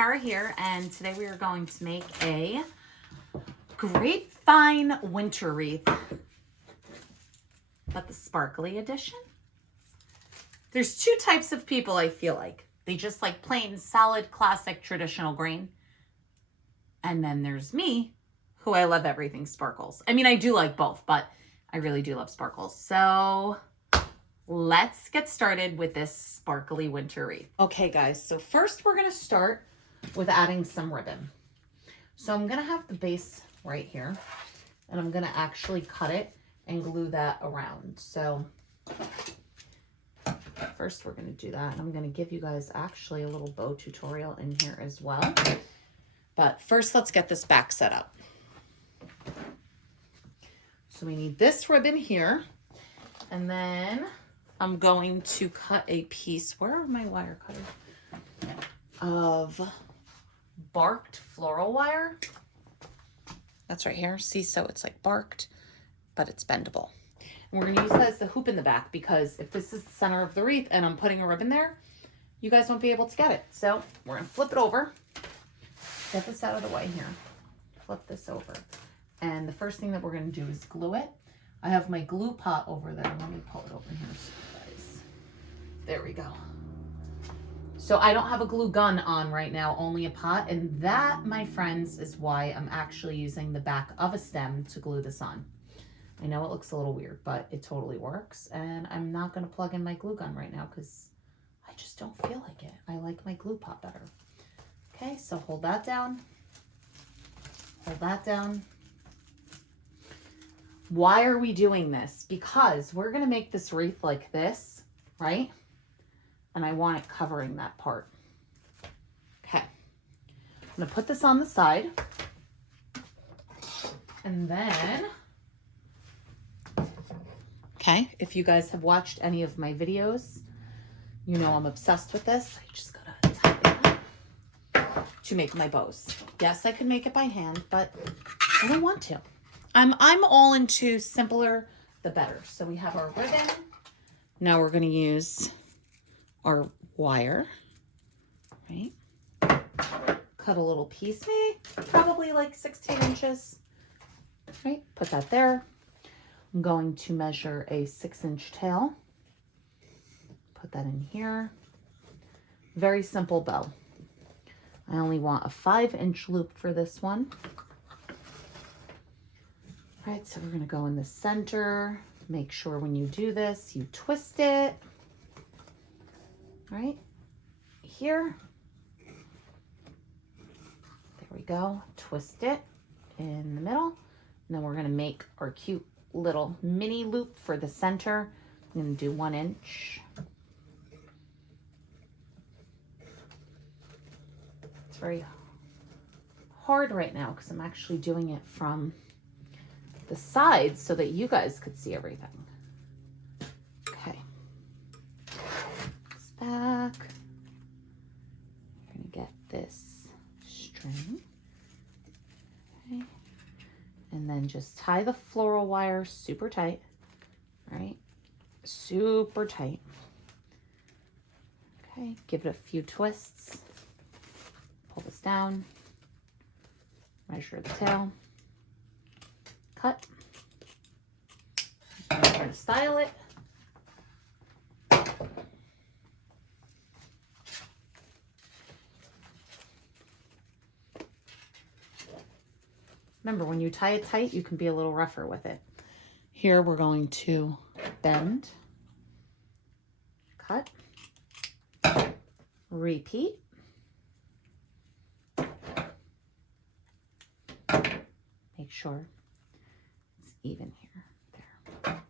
Kara here, and today we are going to make a grapevine winter wreath, but the sparkly edition. There's two types of people, I feel like. They just like plain, solid, classic, traditional green. And then there's me, who I love everything sparkles. I mean, I do like both, but I really do love sparkles. So let's get started with this sparkly winter wreath. Okay, guys, so first we're gonna start with adding some ribbon. So I'm gonna have the base right here, and I'm gonna actually cut it and glue that around. So first we're gonna do that, and I'm gonna give you guys actually a little bow tutorial in here as well. But first, let's get this back set up. So we need this ribbon here, and then I'm going to cut a piece, where are my wire cutters? Of barked floral wire. That's right here. See, so it's like barked, but it's bendable. And we're gonna use that as the hoop in the back, because if this is the center of the wreath and I'm putting a ribbon there, you guys won't be able to get it. So we're gonna flip it over. Get this out of the way here. Flip this over. And the first thing that we're going to do is glue it. I have my glue pot over there. Let me pull it over here so you guys. There we go. So I don't have a glue gun on right now, only a pot. And that, my friends, is why I'm actually using the back of a stem to glue this on. I know it looks a little weird, but it totally works. And I'm not going to plug in my glue gun right now because I just don't feel like it. I like my glue pot better. Okay, so hold that down. Hold that down. Why are we doing this? Because we're going to make this wreath like this, right? And I want it covering that part. Okay. I'm going to put this on the side. And then, okay, if you guys have watched any of my videos, you know I'm obsessed with this. I just got to tie it up to make my bows. Yes, I could make it by hand, but I don't want to. I'm all into simpler the better. So we have our ribbon. Now we're going to use our wire, right? Cut a little piece, probably like 16 inches, right? Put that there. I'm going to measure a 6-inch tail. Put that in here. Very simple bow. I only want a 5-inch loop for this one. All right, so we're gonna go in the center. Make sure when you do this, you twist it. All right, here. There we go, twist it in the middle. And then we're gonna make our cute little mini loop for the center. I'm gonna do 1 inch. It's very hard right now because I'm actually doing it from the sides so that you guys could see everything. Okay. This back. We're gonna get this string. Okay. And then just tie the floral wire super tight. Right? Super tight. Okay, give it a few twists. Pull this down. Measure the tail. Cut. I'm going to style it. Remember, when you tie it tight, you can be a little rougher with it. Here we're going to bend, cut, repeat. Make sure it's even here. There.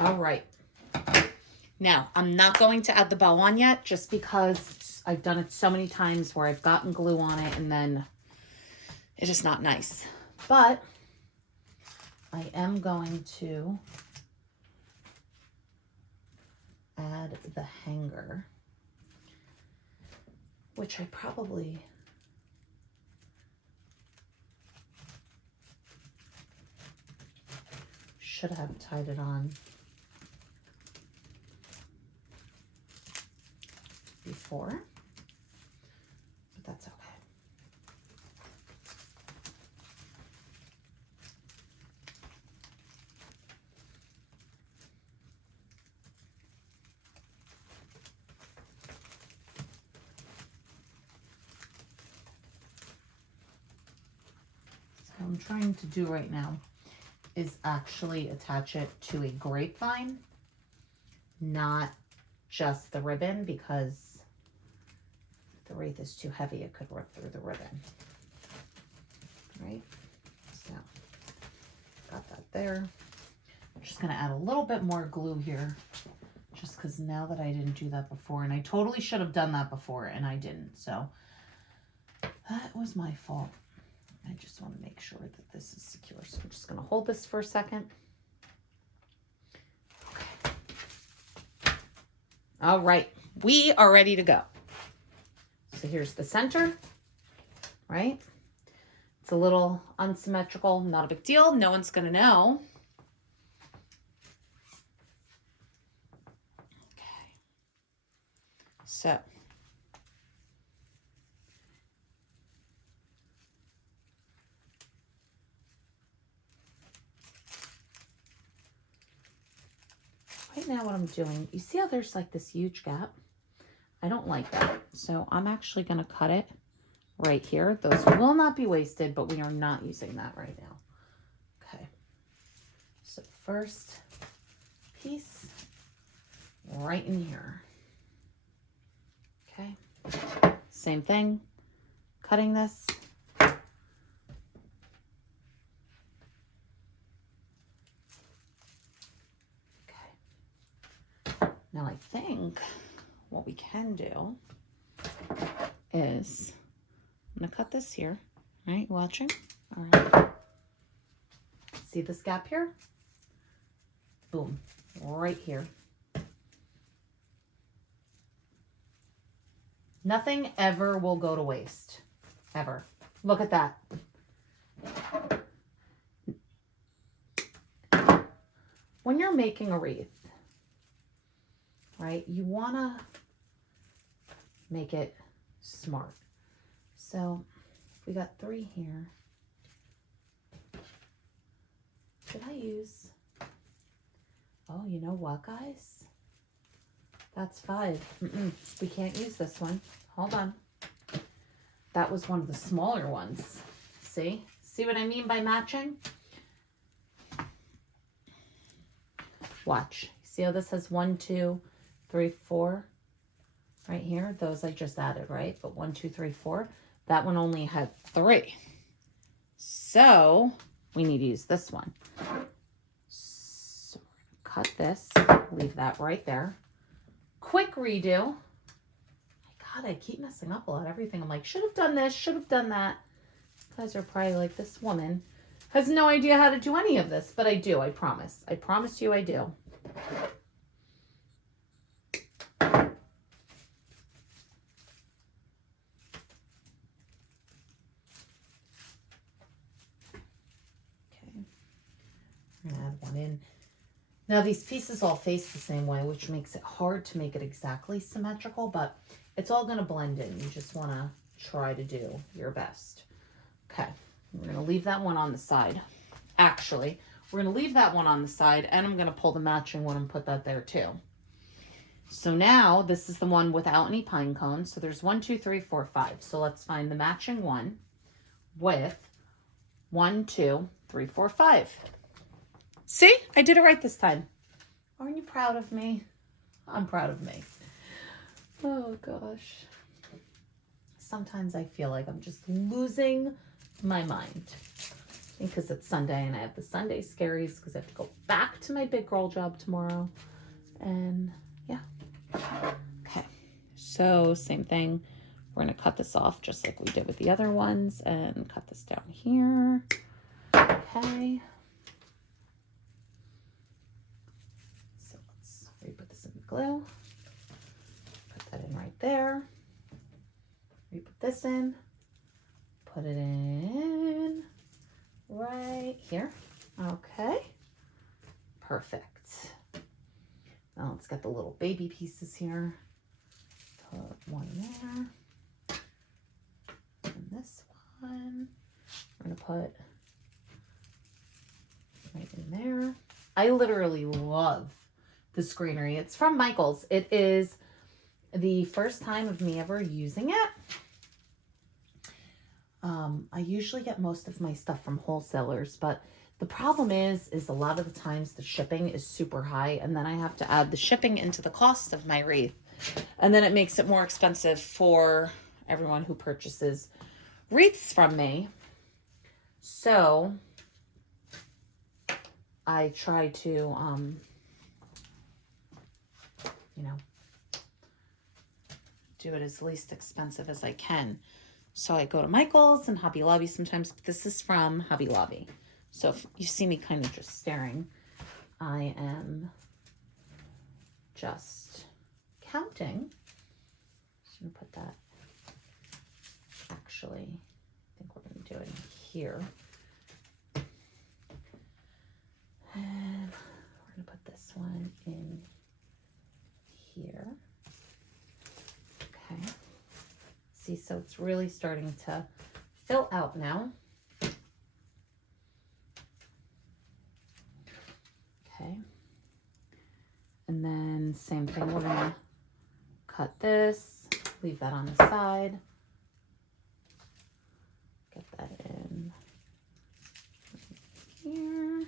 All right. Now, I'm not going to add the bow on yet, just because I've done it so many times where I've gotten glue on it and then it's just not nice. But I am going to add the hanger, which I probably should have tied it on before, but that's okay. So what I'm trying to do right now is actually attach it to a grapevine, not just the ribbon, because if the wreath is too heavy, it could rip through the ribbon. Right? So, got that there. I'm just gonna add a little bit more glue here, just because now that I didn't do that before, and I totally should have done that before, and I didn't, so that was my fault. I just want to make sure that this is secure. So I'm just going to hold this for a second. Okay. All right. We are ready to go. So here's the center, right? It's a little unsymmetrical, not a big deal. No one's going to know. Okay. So right now what I'm doing, you see how there's like this huge gap? I don't like that. So I'm actually going to cut it right here. Those will not be wasted, but we are not using that right now. Okay. So first piece right in here. Okay. Same thing. Cutting this. Now I think what we can do is, I'm going to cut this here, right? Watching? All right. See this gap here? Boom. Right here. Nothing ever will go to waste. Ever. Look at that. When you're making a wreath, right, you want to make it smart. So we got 3 here. Did I use, oh, you know what, guys? That's 5. We can't use this one. Hold on. That was one of the smaller ones. See? See what I mean by matching? Watch. See how this has 1, 2, 3, 4 right here? Those I just added, right? But 1, 2, 3, 4. That one only had 3. So we need to use this one. So we're going to cut this. Leave that right there. Quick redo. My God, I keep messing up a lot. Everything. I'm like, should have done this, should have done that. You guys are probably like, this woman has no idea how to do any of this, but I do, I promise. I promise you I do. Okay. I'm gonna add one in. Now these pieces all face the same way, which makes it hard to make it exactly symmetrical, but it's all gonna blend in. You just wanna try to do your best. Okay, we're gonna leave that one on the side. Actually, we're gonna leave that one on the side, and I'm gonna pull the matching one and put that there too. So now this is the one without any pine cones. So there's 1, 2, 3, 4, 5. So let's find the matching one with 1, 2, 3, 4, 5. See, I did it right this time. Aren't you proud of me? I'm proud of me. Oh gosh. Sometimes I feel like I'm just losing my mind. I think because it's Sunday and I have the Sunday scaries because I have to go back to my big girl job tomorrow. And yeah. Okay. So same thing. We're going to cut this off just like we did with the other ones and cut this down here. Okay. So let's re-put this in the glue. Put that in right there. Re-put this in. Put it in right here. Okay. Perfect. Now let's get the little baby pieces here. put one there. And this one, we're going to put right in there. I literally love this greenery. It's from Michael's. It is the first time of me ever using it. I usually get most of my stuff from wholesalers, but the problem is a lot of the times the shipping is super high, and then I have to add the shipping into the cost of my wreath. And then it makes it more expensive for everyone who purchases wreaths from me. So I try to, you know, do it as least expensive as I can. So I go to Michael's and Hobby Lobby sometimes, but this is from Hobby Lobby. So if you see me kind of just staring, I am just counting. Just gonna put that, actually, I think we're gonna do it in here. And we're gonna put this one in here. Okay. See, so it's really starting to fill out now. Okay. And then same thing, we're gonna cut this, leave that on the side. Get that in here.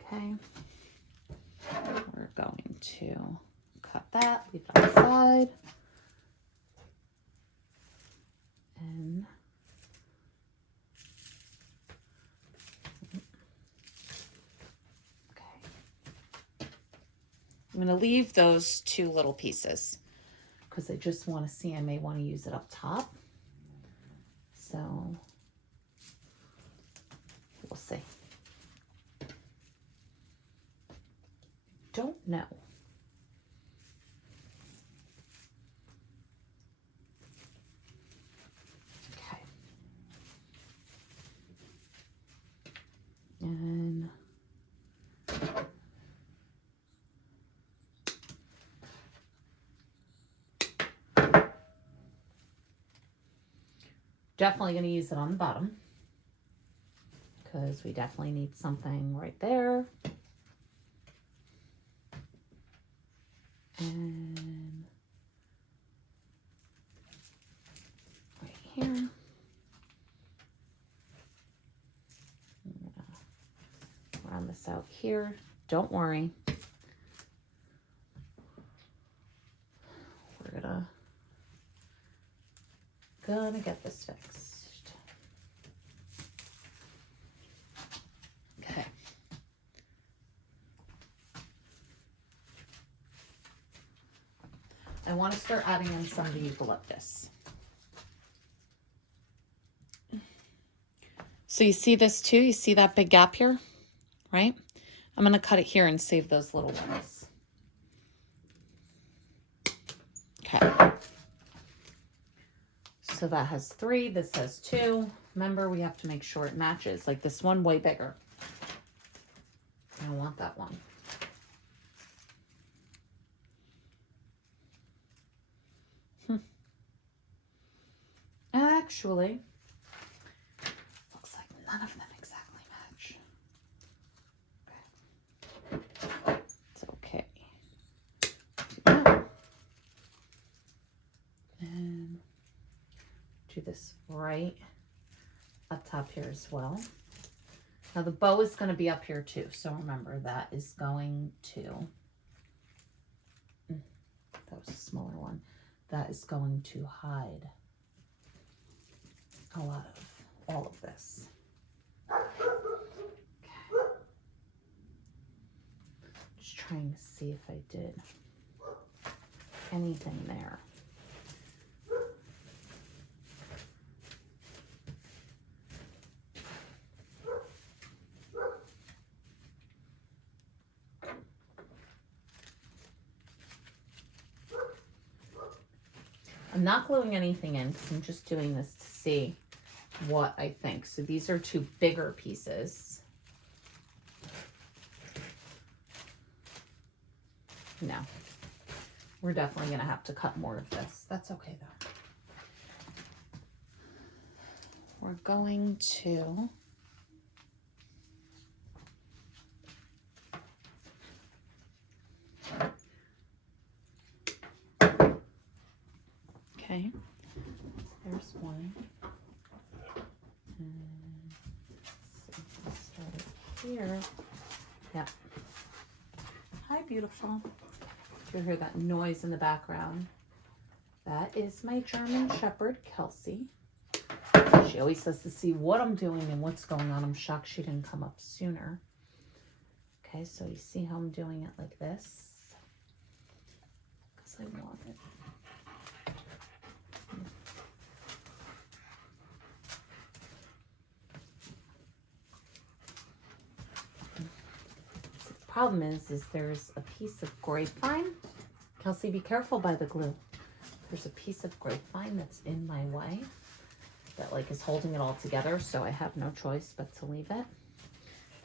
Okay. We're going to cut that, leave it on the side. And okay. I'm going to leave those two little pieces because I just want to see, I may want to use it up top. So we'll see. Don't know. Okay. And definitely going to use it on the bottom because we definitely need something right there. And right here. I'm gonna round this out here. Don't worry. We're gonna get this fixed. Okay. I want to start adding in some of the eucalyptus. So you see this too? You see that big gap here, right? I'm going to cut it here and save those little ones. Okay. So that has 3, this has 2. Remember, we have to make sure it matches. Like this one, way bigger. I don't want that one. Actually, looks like none of them exactly match. Okay. It's okay. And do this right up top here as well. Now the bow is going to be up here too, so remember that is going to, that was a smaller one, that is going to hide a lot of all of this. Okay. Just trying to see if I did anything there. I'm not gluing anything in because I'm just doing this to see what I think. So these are 2 bigger pieces. No, We're definitely going to have to cut more of this. That's okay though. We're going to okay, there's one. And let's start it here. Yeah. Hi, beautiful. You hear that noise in the background? That is my German Shepherd, Kelsey. She always says to see what I'm doing and what's going on. I'm shocked she didn't come up sooner. Okay, so you see how I'm doing it like this? Because I want it. The problem is there's a piece of grapevine. Kelsey, be careful by the glue. There's a piece of grapevine that's in my way that like is holding it all together, so I have no choice but to leave it.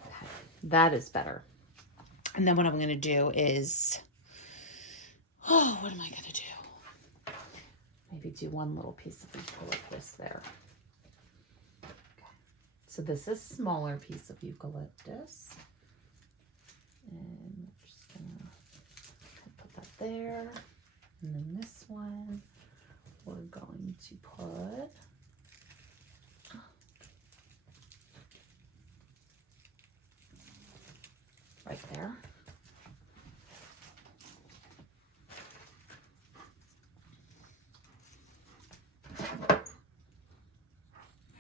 Okay. That is better. And then what I'm going to do is, oh, what am I going to do? Maybe do one little piece of eucalyptus there. Okay. So this is smaller piece of eucalyptus. And we're just going to put that there. And then this one, we're going to put right there.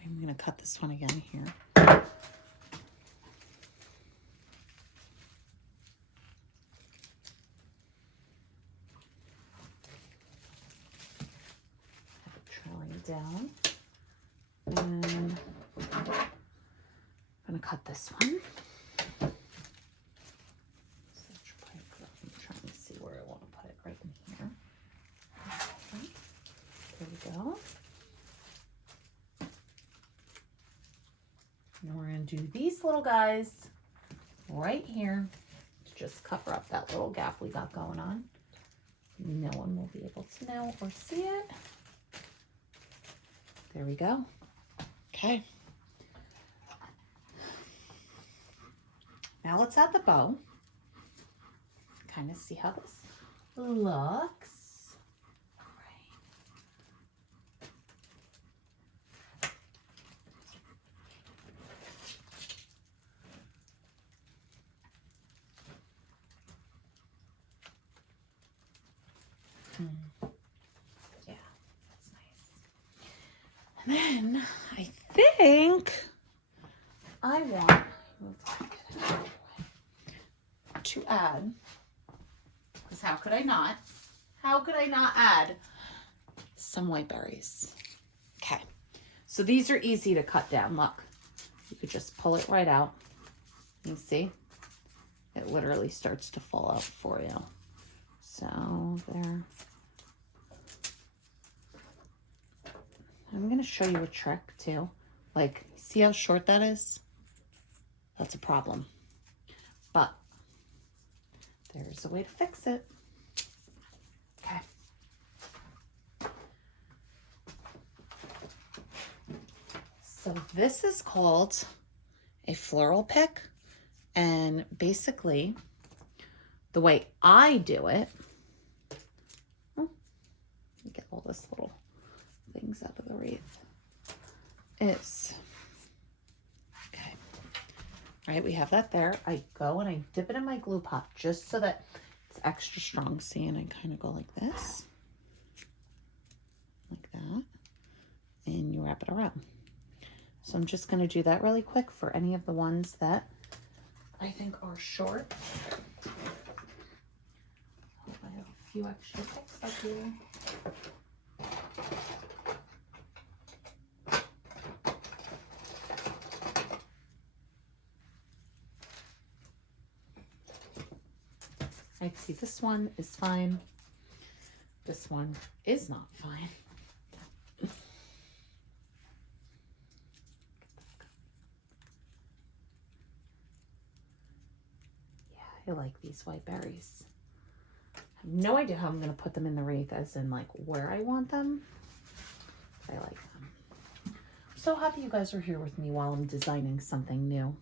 I'm going to cut this one again here. Have it trailing down. And I'm going to cut this one. I'm trying to see where I want to put it, right in here. Okay. There we go. And we're going to do these little guys right here to just cover up that little gap we got going on. No one will be able to know or see it. There we go. Okay. Now let's add the bow. Kind of see how this looks. Yeah, that's nice. And then I think I want to add, because how could I not? How could I not add some white berries? Okay, so these are easy to cut down. Look, you could just pull it right out. You see, it literally starts to fall out for you. So there. I'm going to show you a trick too. Like, see how short that is? That's a problem. But there's a way to fix it. Okay. So this is called a floral pick. And basically, the way I do it, get all this little things out of the wreath, is, okay, all right, we have that there. I go and I dip it in my glue pot just so that it's extra strong. See, and I kind of go like this, like that, and you wrap it around. So I'm just going to do that really quick for any of the ones that I think are short. I have a few extra picks up here. I see this one is fine. This one is not fine. Yeah, I like these white berries. no idea how I'm going to put them in the wreath, as in like where I want them. But I like them. I'm so happy you guys are here with me while I'm designing something new.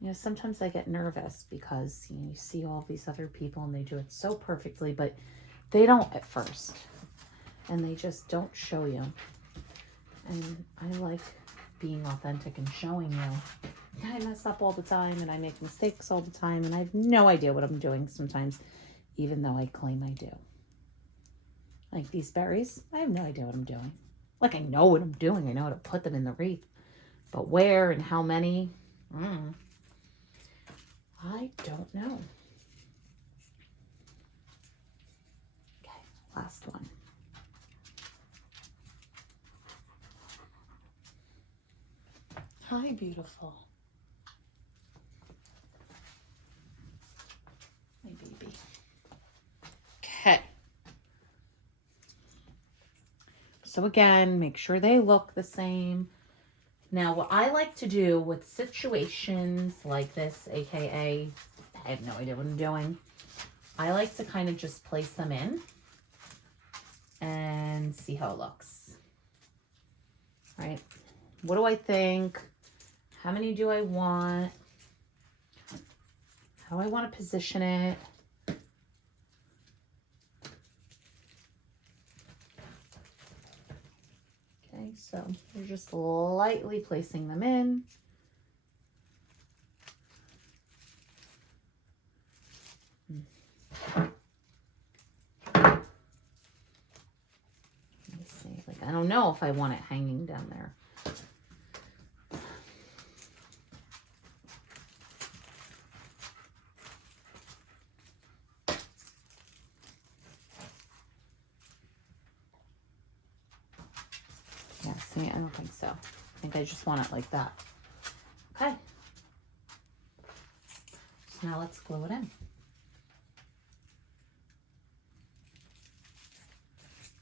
You know, sometimes I get nervous because, you know, you see all these other people and they do it so perfectly, but they don't at first. And they just don't show you. And I like being authentic and showing you. I mess up all the time and I make mistakes all the time and I have no idea what I'm doing sometimes, even though I claim I do. Like these berries, I have no idea what I'm doing. Like I know what I'm doing. I know how to put them in the wreath. But where and how many, I don't know. Okay, last one. Hi, beautiful. My baby. Okay. So again, make sure they look the same. Now, what I like to do with situations like this, aka, I have no idea what I'm doing. I like to kind of just place them in and see how it looks. Right? What do I think? How many do I want? How do I want to position it? Okay, so you're just lightly placing them in. Let me see. Like, I don't know if I want it hanging down there. Yeah, see, I don't think so. I think I just want it like that. Okay. So now let's glue it in.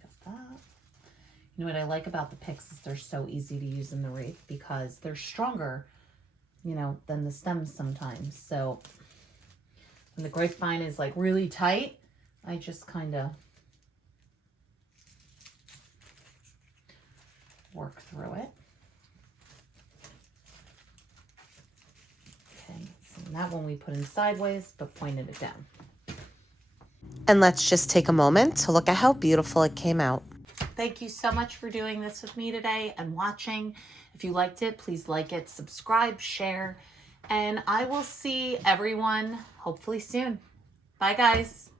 Got that. You know what I like about the picks is they're so easy to use in the wreath because they're stronger, you know, than the stems sometimes. So when the grapevine is like really tight, I just kind of work through it. Okay, so that one we put in sideways, but pointed it down. And let's just take a moment to look at how beautiful it came out. Thank you so much for doing this with me today and watching. If you liked it, please like it, subscribe, share, and I will see everyone hopefully soon. Bye, guys.